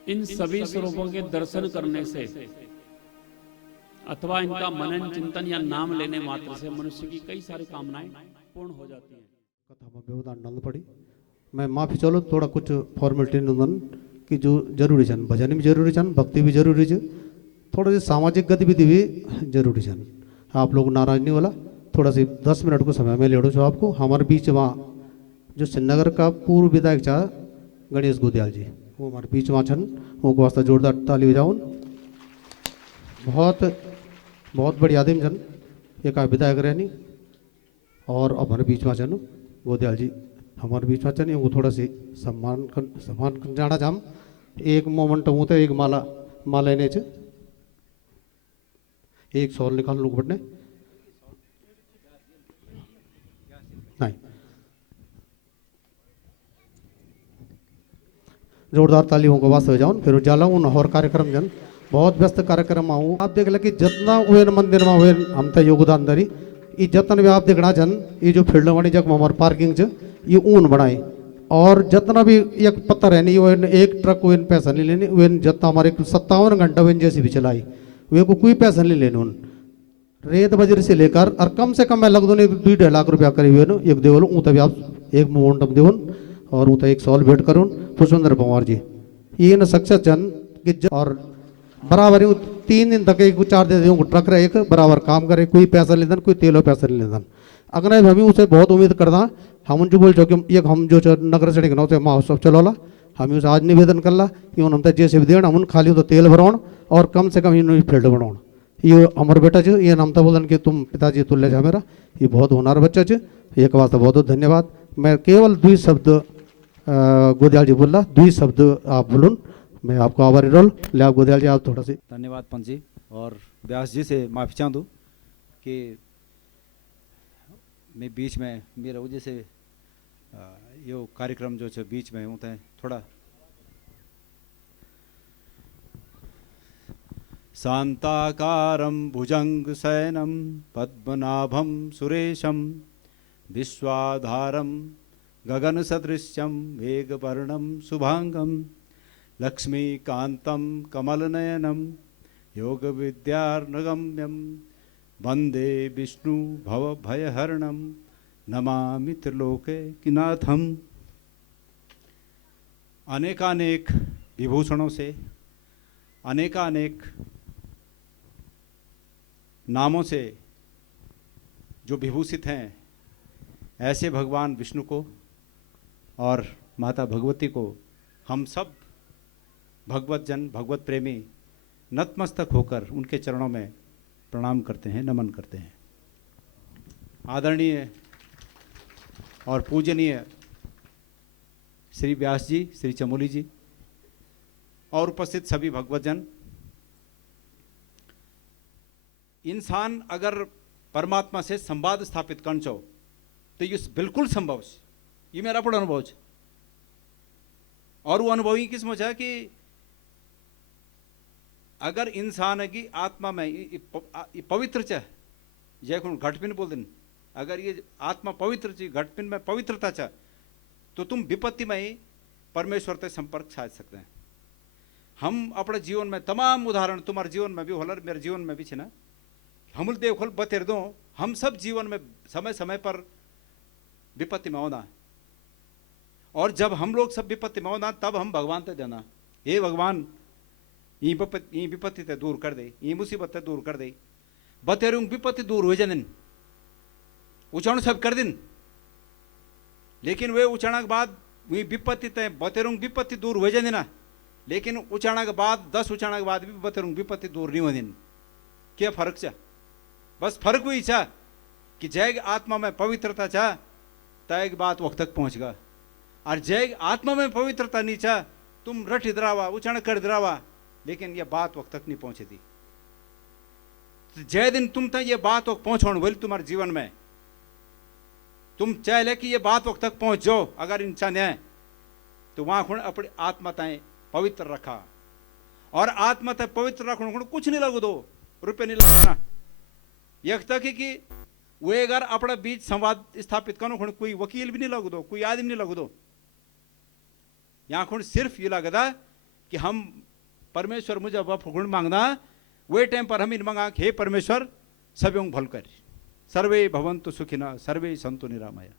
इन सभी स्वरूपों के दर्शन करने से अथवा इनका मनन चिंतन या नाम लेने मात्र से मनुष्य की कई सारी कामनाएं पूर्ण हो जाती हैं। कथा में व्यवधान डालना पड़ी। मैं माफी चलो थोड़ा कुछ फॉर्मेलिटी नंदन कि जो जरूरी छन, भजन भी जरूरी छन, भक्ति भी जरूरी है, थोड़ा सी सामाजिक गतिविधि भी जरूरी छन। आप लोग नाराज नहीं वाला, थोड़ा सी 10 मिनट को समय में लेड़ो छो आपको। हमारे बीच वहाँ जो श्रीनगर का पूर्व विधायक था गणेश गोदयाल जी, वो हमारे बीच वहाँ छन, उनको वास्ते जोरदार ताली बजाओ। बहुत बहुत बढ़िया आदमी छन, एक विधायक रहनी और हमारे बीच में छन गोदयाल जी हमारे बीच में छन, उनको थोड़ा सी सम्मान जाना चाहम। एक मोमेंट हूँ तो एक माला लेने च एक सॉल निकाल लूँ बटने नहीं, जोरदार ताली को वास्ते हो जाओ। फिर जाला उन और कार्यक्रम जन बहुत व्यस्त कार्यक्रम आऊँ। आप देख ले कि जितना हुए मंदिर में हुए हम तो योगदान दरी, ये जतन भी आप देखना जन ये जो फील्ड वाली जगह हमारे पार्किंग च ये ऊन बनाए और जितना भी एक पत्थर है नहीं वो एक ट्रक वो पैसा नहीं लेने, वे जितना हमारे 57 घंटा वे जैसी भी चलाई वे को कोई पैसा नहीं लेने। उन रेत बजरी से लेकर और कम से कम मैं लग दो नहीं 2-2.5 लाख रुपया करीब है एक देवल ऊँ तभी आप एक मोमेंटम देवन और ऊँ एक सॉल भेंट करूँ पुष्पेंद्र पवार जी ये न सक्सेस जन कि और बराबर 3 दिन तक एक 4 दिन ट्रक रहे एक बराबर काम करे, कोई पैसा लेदन कोई तेलो पैसा नहीं लेदन। अगर हम उसे बहुत उम्मीद करदा हम जो बोल कि एक हम जो नगर चढ़ी गना महोत्सव चलोला हम उसे आज निवेदन करला इन हम जैसे भी देना हम खाली तो तेल भराउन और कम से कम इन फील्ड बनाउन। ये हमारे बेटा जो ये हम तो बोलन कि तुम पिताजी तुल्य जा मेरा, ये बहुत होनार बच्चा च, एक वास्ते बहुत बहुत धन्यवाद। मैं केवल 2 शब्द गोदयाल जी बोला, 2 शब्द आप बोलून, मैं आपको आभारी रोल ले। आप गोदयाल जी आप थोड़ा सी धन्यवाद पंत जी और व्यास जी से माफ़ी चाहूँ कि मैं बीच में मेरा वजह से यो कार्यक्रम जो है बीच में होता है थोड़ा शांताकारं भुजंग शयनं पद्मनाभं सुरेशं विश्वाधारं गगन सदृश्यं वेगवर्णं शुभांगं लक्ष्मीकान्तं कमलनयनं योगविद्यार्नगम्यं वंदे विष्णु भवभयहरणं नमामि त्रिलोके किनाथम। अनेकानेक विभूषणों से अनेकानेक नामों से जो विभूषित हैं ऐसे भगवान विष्णु को और माता भगवती को हम सब भगवत जन भगवत प्रेमी नतमस्तक होकर उनके चरणों में प्रणाम करते हैं, नमन करते हैं। आदरणीय और पूजनीय श्री व्यास जी, श्री चमोली जी और उपस्थित सभी भगवतजन, इंसान अगर परमात्मा से संवाद स्थापित करना चाहो तो ये बिल्कुल संभव है। ये मेरा बड़ा अनुभव है और वो अनुभव ही किस में है कि अगर इंसान की आत्मा में पवित्र चाहे जय घटपिन बोल दिन, अगर ये आत्मा पवित्र चाहिए घटपिन में पवित्रता चाहे तो तुम विपत्ति में ही परमेश्वर से संपर्क साध सकते हैं। हम अपने जीवन में तमाम उदाहरण तुम्हारे जीवन में भी होलर मेरे जीवन में भी छे ना, हम देखो बतेर दो हम सब जीवन में समय समय पर विपत्ति में होना और जब हम लोग सब विपत्ति में होना तब हम भगवान से देना, हे भगवान ये विपत्ति ते दूर कर दे, ये मुसीबत ते दूर कर दे। बतेरूंग विपत्ति दूर हो जाने उचाण सब कर दिन लेकिन वे उचाणा के बाद वही विपत्ति तय बतेरूंग विपत्ति दूर हो जाने ना लेकिन उचाणा के बाद 10 उचाणा के बाद भी बतेरूंग विपत्ति दूर नहीं हो दिन क्या फर्क चा बस फर्क हुई चा कि जय आत्मा में पवित्रता चा तय बात वक्त तक पहुंच गया और जय आत्मा में पवित्रता नहीं चा तुम रट इधरावा उचाण कर इधरावा लेकिन यह बात वक्त तक नहीं पहुंची थी जय दिन तुम तक ये बात वक्त पहुंचाने बोले तुम्हारे जीवन में तुम चाहे कि ये बात वक्त तक पहुंच जाओ अगर इंसान है तो वहां खुण अपनी आत्मा तय पवित्र रखा और आत्मा तय पवित्र रखने खुण कुछ नहीं लगो दो रुपये नहीं लगना यह तक कि वे अगर अपना बीच संवाद स्थापित करो खुण कोई वकील भी नहीं लगो दो कोई आदमी नहीं लगो दो यहाँ खुण सिर्फ ये लगता कि हम परमेश्वर मुझे गुण मांगना वे टाइम पर हम इन मांगा हे परमेश्वर सभी भल कर सर्वे भवंतु सुखिना सर्वे संतु निरामया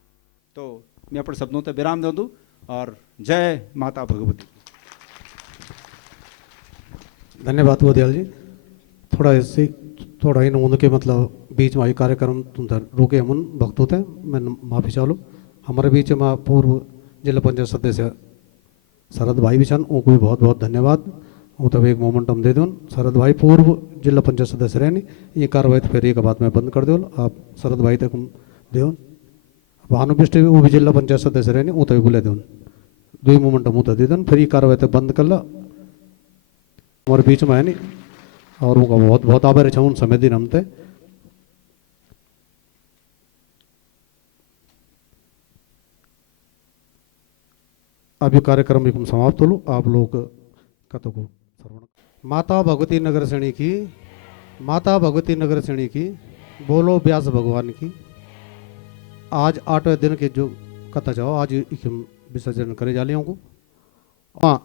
तो मैं अपने शब्दों से विराम दे दूँ और जय माता भगवती धन्यवाद गोदयाल जी थोड़ा ऐसे थोड़ा इन उनके मतलब बीच में कार्यक्रम तुम रोके हम भक्त होते हैं मैं माफ़ी चालू हमारे बीच में पूर्व जिला पंचायत सदस्य शरद भाई भी छन उनको भी बहुत बहुत धन्यवाद वो तब एक मोमेंटम दे दो शरद भाई पूर्व जिला पंचायत सदस्य रहनी ये कार्रवाई तो फिर एक बात में बंद कर दो आप शरद भाई तक दो भानु बिष्ट वो भी जिला पंचायत सदस्य रहनी वो तभी बुले दो दो मोमेंटम वो तो दे दो फिर ये कार्रवाई तो बंद कर ला हमारे बीच में है नहीं और उनका बहुत बहुत आभार है उन समय दिन हमते अब ये कार्यक्रम एकदम समाप्त हो लो आप लोग कथों को माता भगवती नगर श्रेणी की माता भगवती नगर श्रेणी की बोलो व्यास भगवान की आज 8वें दिन के जो कथा जाओ आज विसर्जन करे जा लियों को हाँ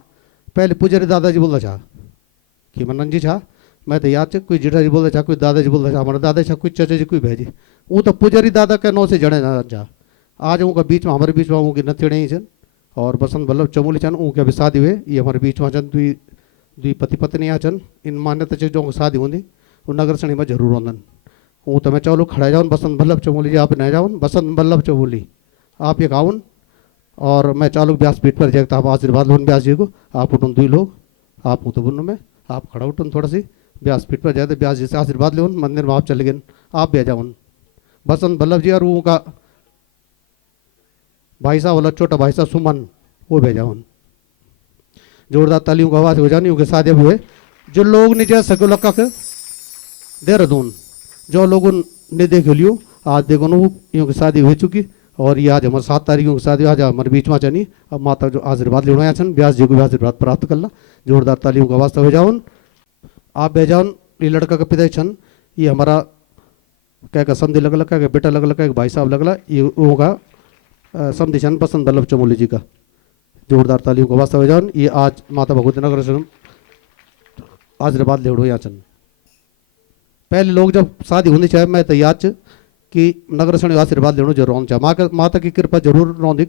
पहले पुजारी दादाजी बोलता चाह कि मनन जी छा मैं तो याद कोई जेठा जी बोलता चाह कोई दादाजी बोलता चाह हमारे दादा छा कोई चाचा जी कोई भेजी वो तो पुजारी दादा के नौ से जड़े ना जा आज उनका बीच में हमारे बीच में उनकी नथेड़े ही छन और बसंत वल्लभ चमोली चन उनके अभी शादी हुए ये हमारे बीच में चन दुई पति पत्नी यहाँ चन इन मान्यता से जो शादी होती वो नगर श्रेणी में जरूर होंदन वो तो मैं चलो खड़ा जाऊन बसंत वल्लभ चमोली जी आप न जाऊन बसंत वल्लभ चमोली आप ये गाउन और मैं चालू व्यास पीठ पर जाता आप आशीर्वाद लोन व्यास जी को आप उठून दुई लोग आप हूँ तो बुन में आप खड़ा उठून थोड़ा सी व्यास पीठ पर जाते व्यास जी से आशीर्वाद ले मंदिर में आप चले गए आप भी आ जाओ बसंत वल्लभ जी और वो का भाई साहब वाला छोटा भाई साहब सुमन वो भेजा उन जोरदार तालियों का आवाज हो जानी उनके साथ हुए जो लोग ने जा सको लक्का के देहरादून जो लोगों ने देख लियो आज देखो ना यूँ की शादी हो चुकी और ये आज हमारे 7 तारीखों की शादी आज हमारे बीच में चनी अब माता जो आशीर्वाद लेना छन व्यास जी को भी आशीर्वाद प्राप्त कर ला जोरदार तालियों का आवाज हो जाओ आप भेजाओ ये लड़का का पिता छन ये हमारा क्या का समझ लग लगा बेटा लग लगा भाई साहब लगला ये होगा समझी छन बसंत वल्लभ चमोली जी का जोरदार तालियों को वास्तव जान ये आज माता भगवती नगर से आशीर्वाद लेवड़ो यहाँ चन पहले लोग जब शादी होनी चाहे मैं तैयार च कि नगर से आशीर्वाद लेवड़ो जरूर होना चाहे माता की कृपा जरूर रही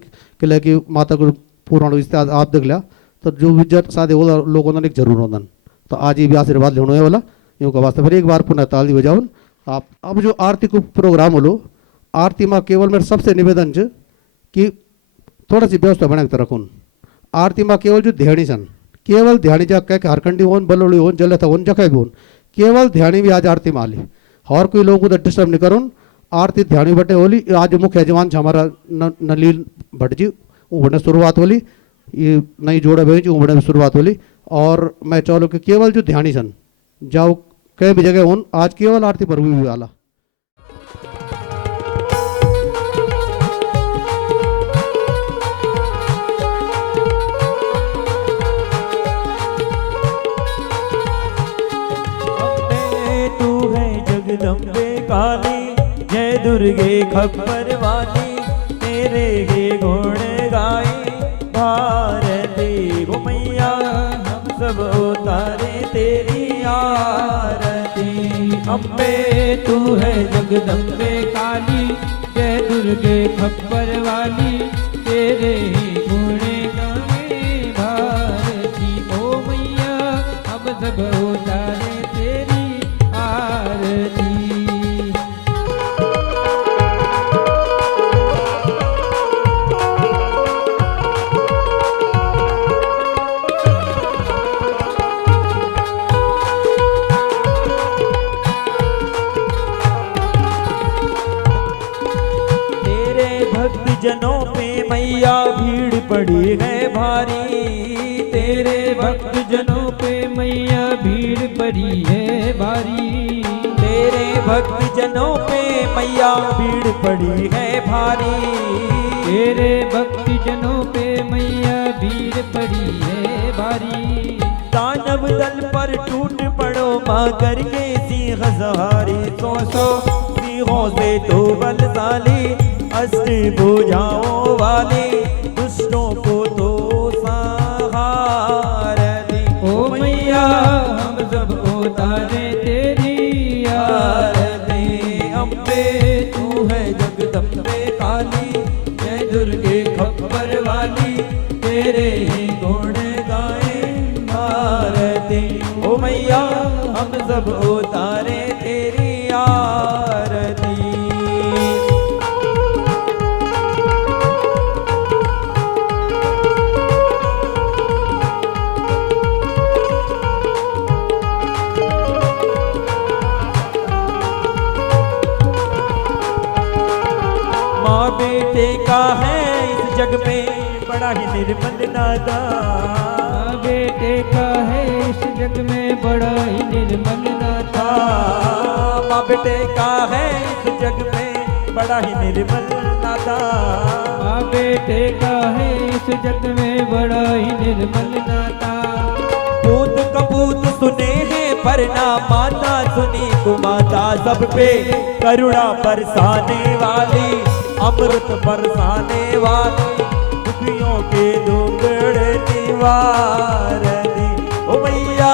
कि माता को पूरा रिश्ता आप देख लिया तो जो भी जब शादी हो लोगों ने जरूर होना तो आज ये भी आशीर्वाद लेवड़ो है वाला यूँ का वास्ते फिर एक बार पुनः ताली बजाओ आप अब जो आरती को प्रोग्राम हो लो आरती में केवल मेरे सबसे निवेदन च कि थोड़ा सी व्यवस्था बना के रखूँ आरती में केवल जो ध्यानी सन केवल ध्यानी जा कह हरकंडी होन बलोड़ी होन जलता होन जखे भी होन केवल ध्यानी भी आज आरती में आली और कोई लोगों को डिस्टर्ब नहीं करो आरती ध्यानी बटे होली आज मुख्य यजमान हमारा नलील भट्ट जी वो बने शुरुआत होली ये नई जोड़ा भेज वो बने शुरुआत होली और मैं चलो कि केवल जो ध्यानी सन जाओ कहीं भी जगह होन आज केवल आरती पर हुई आला दुर्गे खप्पर वाली तेरे ही गुण गाए भारती वो मैया हम सब उतारे तेरी आरती अम्बे तू है जगदम्बे काली जय दुर्गे खप्पर वाली तेरे ही गुण गाए भारती ओ मैया हम सब उतारे तेरी आरती पड़ी है भारी, तेरे भक्त जनों पे मैया भीड़ पड़ी है भारी। तेरे भक्त जनों पे मैया भीड़ पड़ी है भारी। तेरे भक्त जनों पे मैया भीड़ पड़ी है भारी। दानव दल पर टूट पड़ो माँ करके सिंह सहारी। सो सिंहों से तो बलशाली, अस्त्र भुजाओं वाले, दुष्टों को तो संहार दी। ओ मैया हम सब उतारे तेरी आरती। अम्बे तू है जगदम्बे काली, जय दुर्गे खप्पर वाली, तेरे ही गुण गाए आरती। ओ मैया हम सब उतारे तेरी आरती। माँ बेटे का है इस जग में बड़ा ही निर्मल नाता। माँ बेटे का है इस जग में बड़ा ही निर्मल नाता। माँ बेटे का है इस जग में बड़ा ही निर्मल नाता। माँ बेटे का है इस जग में बड़ा ही निर्मल नाता। पूत कपूत सुने हैं पर ना माता सुनी कुमाता। सब पे करुणा बरसाने वाली, अमृत बरसाने वाली, दुखियों के दुखड़े निवार दी। ओ मैया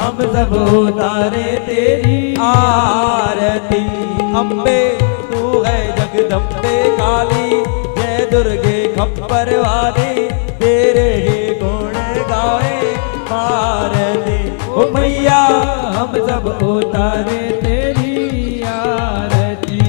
हम सब उतारे तेरी आरती। अम्बे तू है जगदम्बे काली, जय दुर्गे खप्पर वाली, तेरे ही गुण गाए भारती। ओ मैया हम सब उतारे तेरी आरती।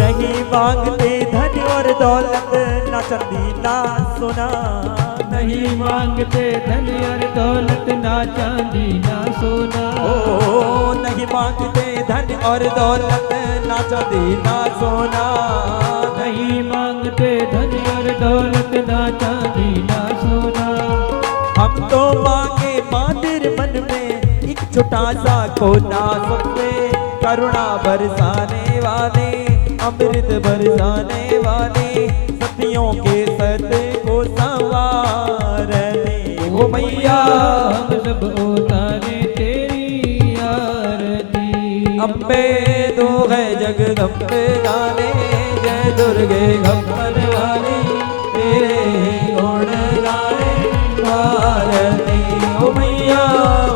नहीं मांगते धन और दौलत, ना चांदी ना सोना। नहीं मांगते धन और दौलत, ना चांदी ना सोना। ओ नहीं मांगते धन और दौलत, ना चांदी ना सोना। नहीं मांगते धन और दौलत, ना चांदी ना सोना। हम तो मांगे मंदिर मन में एक छोटा सा कोना, सबसे करुणा बरसाने वाले, अमृत बरसाने वाले, सतियों के सत को संवार दे। ओ मैया हम सब उतारे तेरी आरती। अम्बे तो है जगदम्बे गाने, जय दुर्गे खप्पर वाली, तेरे ही गुण गाए भारती। ओ मैया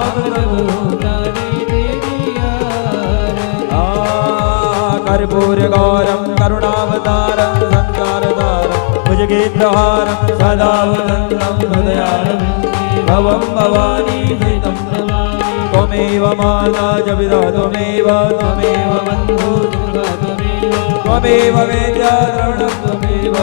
हम सब उतारे तेरी आरती। कर्पूर गौरम करुणावतारम संसारधारम भुजगेन्द्रहारम सदा वदन्तं हृदयारविन्दे भवं भवानी सहितं नमामि। त्वमेव माता च पिता त्वमेव बन्धुः त्वमेव वेद्या द्रविणं त्वमेव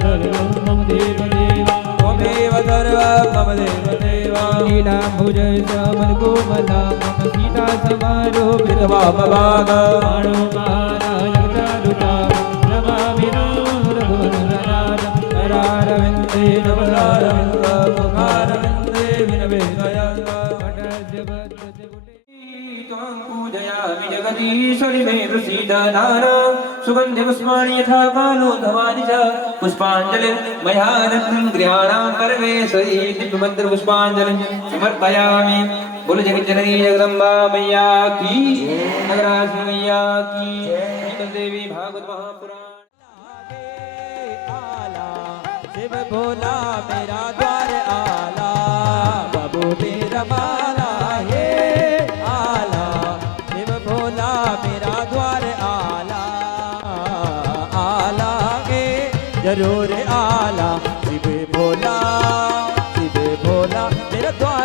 सर्वं मम देवदेव। त्वमेव सर्वं मम देवदेव। लीलाम्बुज श्यामल कोमला मम सीता समारोह विधवा भवाग माणो महाराजगदालुटा। नमामि राम रघुवरराजं करारविन्दे नवदारविन्द मुखारविन्दे विनवेदयन्त। त्वां पूजयामि जगदीश्वरि मे प्रसीद नाना। सुगन्धि पुष्पाणि यथा कालोधवानि च पुष्पाञ्जलिं मया दत्तं गृहाणां परमेश्वरी दिव्यमन्त्र पुष्पाञ्जलिं समर्पयामि। बोलो जगज्जननी जगदम्बा मैया की, नगरासी मैया की, श्रीमद् देवी भागवत महापुराण। आला शिव भोला मेरा द्वार आला, बाबू मेरा माला हे आला। शिव भोला मेरा द्वार आला, आला हे जरूर आला। शिव भोला मेरा द्वार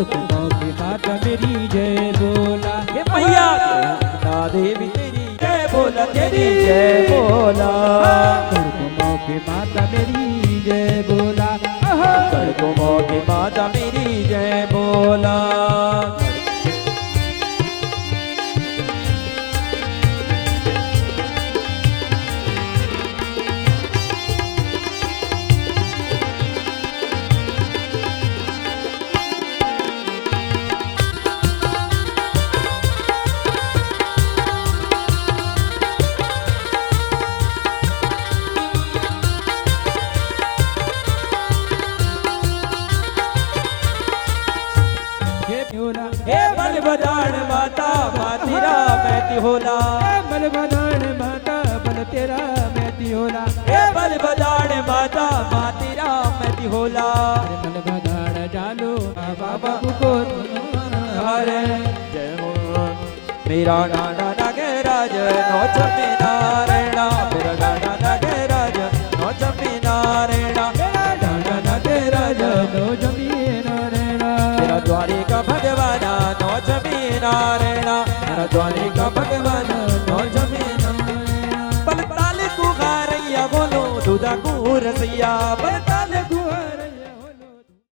कड़कुमों की माता मेरी जय बोला। हे मैया नंदा देवी तेरी जय बोला, तेरी जय बोला। कड़कुमों की माता मेरी जय बोला, कड़कुमों की माता मेरी जय बोला। हे बल बदान माता मातीरा मैती होला, बल बदान माता बल तेरा मैती होला। हे बल बदान माता मातीरा मैती होला, बल बदान जानो बाबा को हरे। जय हो मेरा नाना नागराज नौच में नारायणा, मेरा नाना नागराज नौच में नारायणा, मेरा नाना नागराज नौच में नारायणा। मेरा द्वारिका भगवाना नौच में नारायणा, मेरा द्वारिका